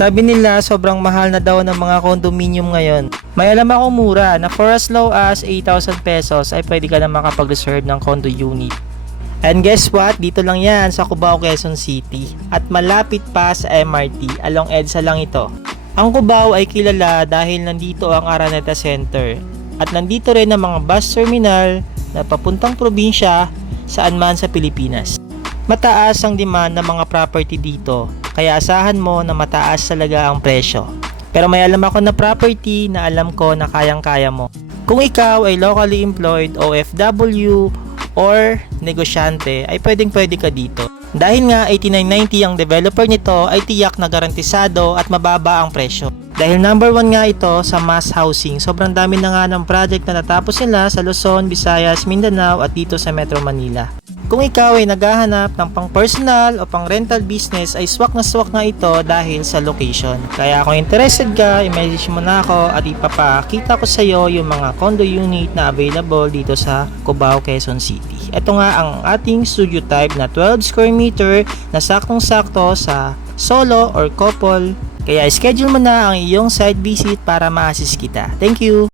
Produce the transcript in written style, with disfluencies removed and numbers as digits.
Sabi nila sobrang mahal na daw ng mga condominium ngayon. May alam ako mura na for as low as 8,000 pesos ay pwede ka na makapag-reserve ng condo unit. And guess what? Dito lang yan sa Cubao, Quezon City. At malapit pa sa MRT, along EDSA lang ito. Ang Cubao ay kilala dahil nandito ang Araneta Center. At nandito rin ang mga bus terminal na papuntang probinsya saan man sa Pilipinas. Mataas ang demand ng mga property dito, kaya asahan mo na mataas talaga ang presyo. Pero may alam ako na property na alam ko na kayang-kaya mo. Kung ikaw ay locally employed, OFW, or negosyante, ay pwedeng-pwede ka dito. Dahil nga 8990 ang developer nito ay tiyak na garantisado at mababa ang presyo. Dahil number 1 nga ito sa mass housing, sobrang dami na nga ng project na natapos nila sa Luzon, Visayas, Mindanao at dito sa Metro Manila. Kung ikaw ay naghahanap ng pang personal o pang rental business ay swak na swak nga ito dahil sa location. Kaya kung interested ka, i-message mo na ako at ipapakita ko sa iyo yung mga condo unit na available dito sa Cubao, Quezon City. Ito nga ang ating studio type na 12 square meter na saktong-sakto sa solo or couple. Kaya schedule mo na ang iyong site visit para ma-assist kita. Thank you!